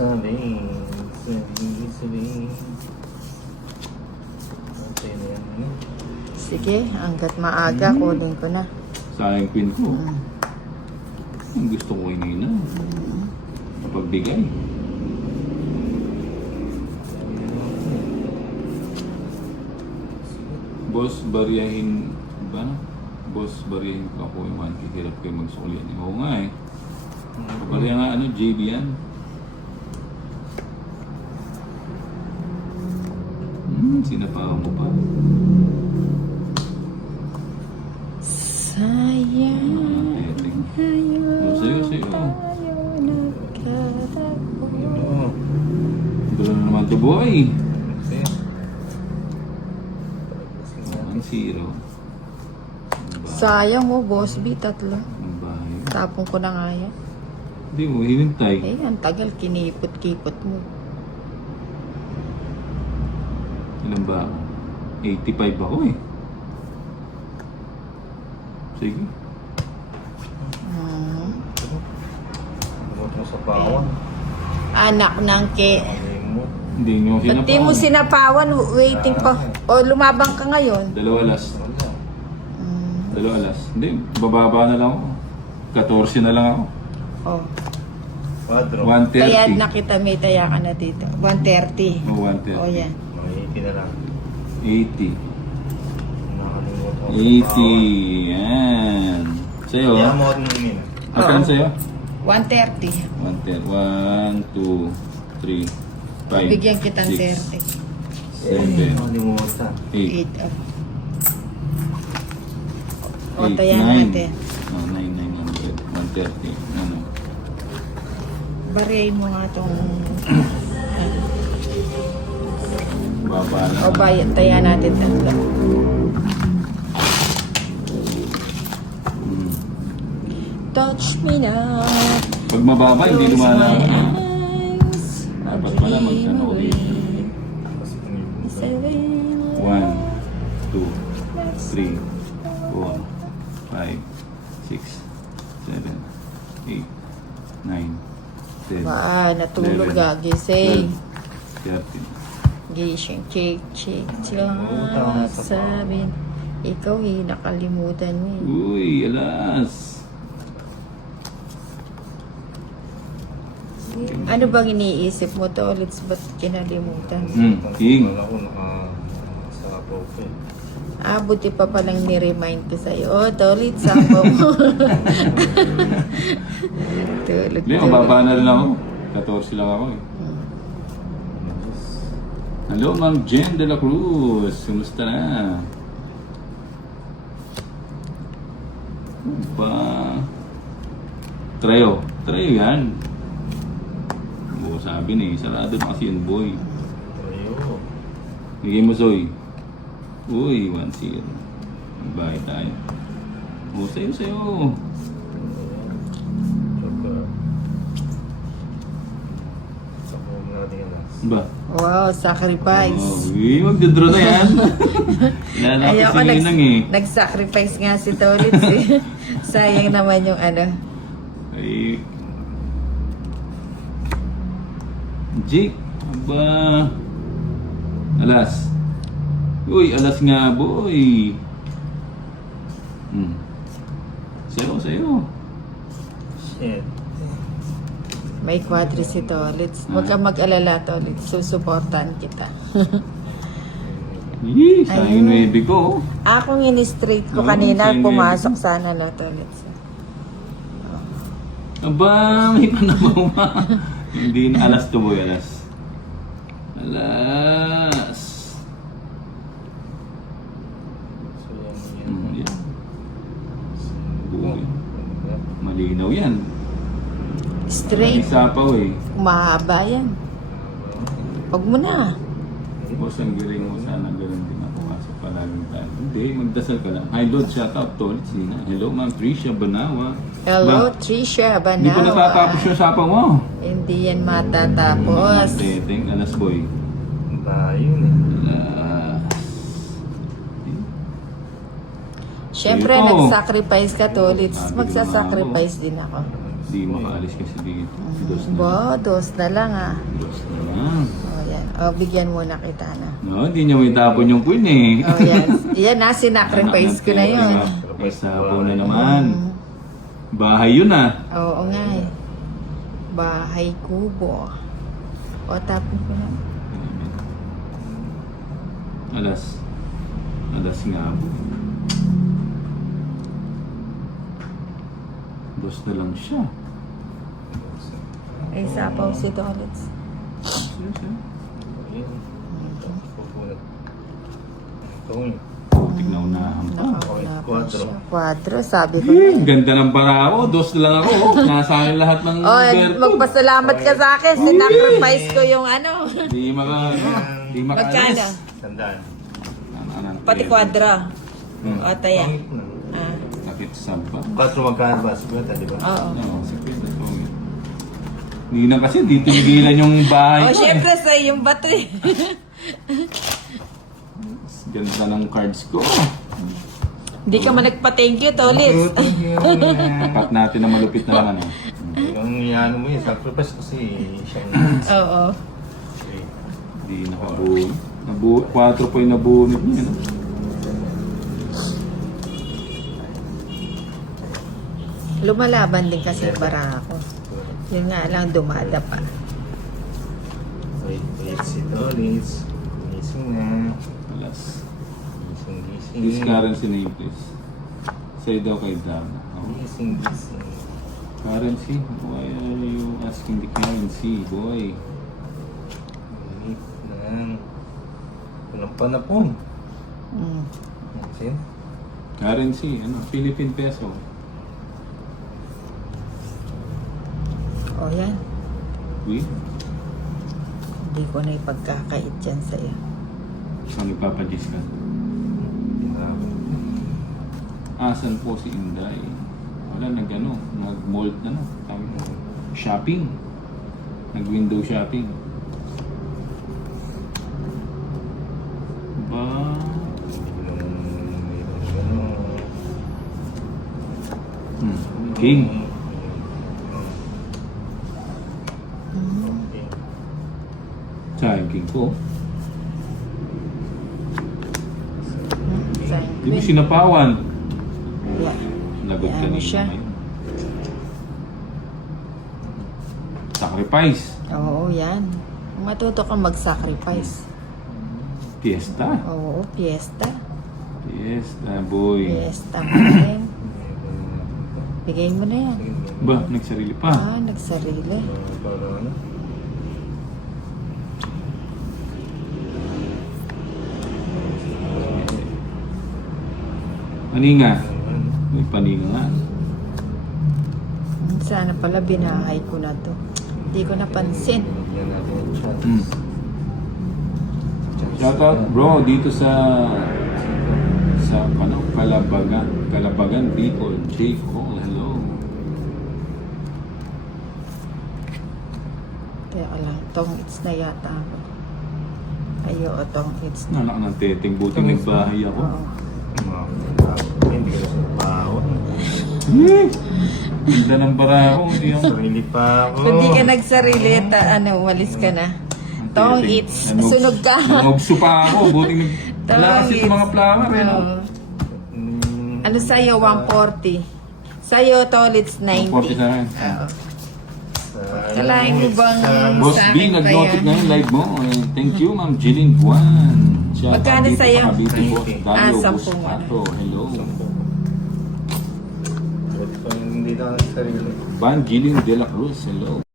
saling, saling. Okay na yan. Sige, hanggat maaga, kunin ko na. Sayang pin ko. Ang gusto ko inina. Kapagbigay. Boss, bariyahin ba? Boss, bariyahin ko ako yung hirap kayo magsukulian. Oo nga eh. Bariya nga ano, JB yan. Sinapaw mo pa. Sayang. Sa'yo. Tayo nagkatagpo. Gulo na naman to boy. Kasi, 1-0. Sayang mo, boss B, 3. Ang bahay. Tapon ko na nga yan. Hindi mo, hinintay. Eh, ang tagal, kinipot-kipot mo. Ilan ba ako? 85 ako eh. Sige. lumot mo sa pawan. Anak ng ke... Aling mo. Hindi nyo Ba't di mo sinapawan, waiting pa. O, lumabang ka ngayon. 2 alas. Wala. 2 alas. Hindi, bababa na lang ako. 14 na lang ako. Oh. 4. Kaya 130. nakita may taya ka na dito. 130. O, 130. O, yan. Makikita na lang. 80. Nakalimot mo sa 80. Yan. Sa'yo? Kaya mo rin namin. Asan sa'yo? 130. 1, 2, 3, 5, Bigyan kitang 6, 30. 7, Nakalimutan. 8, 8 up. O, taya natin. 9, 130. Ano? Bariyay mo nga itong... Baba na. O, bayan. Taya natin 3. Hmm. Touch me now. Pag mababa, hindi Close my lumalaman. eyes. Dapat pala magkano ulit. Tapos panimutan. 1, 2, 3, 4, 5, 6, 7, 8, 9, 10, Ay, natulog 11, gagising. 13. Gising, check Utang lang. sa Sabi, ikaw nakalimutan mo eh. Uy, alas. Ano bang iniisip mo to? Let's ba't kinalimutan? King. Wala ko sa profile. Buti pa palang ni-remind ko sa'yo. Oh, Tolit, sako mo. Tulog, Hindi, mababa na rin ako. 14 lang ako eh. Hello, Ma'am Jen de la Cruz. Kumusta na? Ba? Treo yan. Oo, sabi ni, sarado na kasi yun, boy. Ayo. Bigay mo, Zoy. Uy, 1-0. Bye tayo. Oo, sa'yo. Tsaka. Sa buong natin yan. Ba? Wow, sacrifice. Oh, magdodraw na yan. Lala ko Ayoko, si Ninang eh. nag-sacrifice nga si Tolit eh. Sayang naman yung ano. Ay. Jake, aba. Alas. Uy, alas nga, boy. Sa'yo. Shit. May quadri si Tolit. Huwag kang mag-alala, Tolit. Susuportahan kita. Yee, sayang Ayun. 9 ko. Akong in-straight ko Oo, kanina, same pumasok sana na Tolit. Aba, may panabaw ma. Hindi na alas to, boy, alas. Alas. So yan. Yan. Boy, malinaw yan. Straight. Isapaw eh. Mahaba yan. Huwag mo na. Boss, ang galing mo. Sana ganun din ako. Masok palaging tayo. Hindi, magdasal ka lang. Hi, Lord, shout out to ulit sina. Hello, Ma'am Tricia Banawa. Hello, Ba, Tricia Hindi pa natatapos Banawa. yung sapaw mo. Hindi yan matatapos. Teteng, alas boy. Tayo na. Alas. Siyempre, Ayun po. nag-sacrifice ka, Tolit. Magsasacrifice din ako. Hindi makaalis kasi dito. Dos na. Bo, dos na lang ah. Dos na lang. O yan. O, bigyan muna kita na. No, hindi niya may tapon yung queen eh. O yan. Yan na, sinacrifice ko na yun. Ay, sapo na naman. Bahay yun ah. Oo nga eh. Bahay kubo. O, tapon ko na. Alas nga po. Dos na lang siya. Ay, sapaw si Tolitz. Serious eh? Ayun. Pupunat. Ito yun. Putik na unahan pa. Nakauna pa Quadro. siya. Quadro, sabi ko Eh, na. ganda ng para ako. Dos na lang ako. Nasa akin lahat ng Oh, Berto. magpasalamat ka sa akin. Sinacrifice ko yung ano. Di Magkano? makaalis. Tandaan. Pati quadro. Hmm. O, taya. Pangit na. Ah, Kapit sampa. 4 magkarbas. Bata, di ba? oo. Oo, sakit na po. Hindi na kasi dito tigilan yung bahay Oh, ko syempre sa yung bato eh. Ganda ng cards ko. Hindi ka man nagpa-thank you, Tolitz. Tapat natin na malupit na naman. Yung ano mo yun, sacrifice kasi siyang... Oo. Hindi nakabuo. 4 po yung nabunod niya. No? Lumalaban din kasi yung bara ako. Yun nga lang, dumada pa. Wait, si Dolis. Gising na. Alas. Gising. This currency name please. Say daw kay Dana. Oh. Gising. Currency? Why are you asking the currency, boy? Wait lang. Walang panapon. Mm. Sin? Currency, ano? Philippine peso. O yan. Uy, Hindi ko na ipagkakait yan sa'yo. saan nagpapadis ka? Asan po si Inday? Wala, nag-mold na no. Tawag mo. Shopping. Nag-window shopping. Ba? King. Saan king ko? Sign Di mo queen. sinapawan. Yeah. Lagot Yan kanina. siya. Ngayon. Sacrifice. Oo, yan. Matuto kang mag-sacrifice. Fiesta. Oo, fiesta. Fiesta, boy. Fiesta mo rin. Bigay mo na yan. Ba, nagsarili pa. Ah, nagsarili. Paninga. May paninga nga. Sana pala binahay ko na to. Hindi ko napansin. Hmm. Shoutout bro dito sa Kalabagan Bicol. J. Cole, hello. Kaya lang, tong it's na yata ako. Ayo, tong it's na. Anak ng teteng, buti nagbahay ako. Oo. Hindi ka sa pahon. Ganda ng barako. Hindi ako. Sarili pa ako. Kung di ka nagsarili, walis ka na. Tong it's, sunog ka. Namugso pa ako, buti wala kasi it's. itong mga flower eh. No? Oo. Ano sa'yo, 140? Sa'yo, Tolitz, 90. 140 sa akin. Oo. Kalahin mo bang Boss sa B, akin pa nag-noted yan? na yung live mo. Thank you, Ma'am Jeline Guan. Magkano sa'yo? Ah, 10 Hello. Hindi na ako sarili. Van Jeline De La Cruz, hello.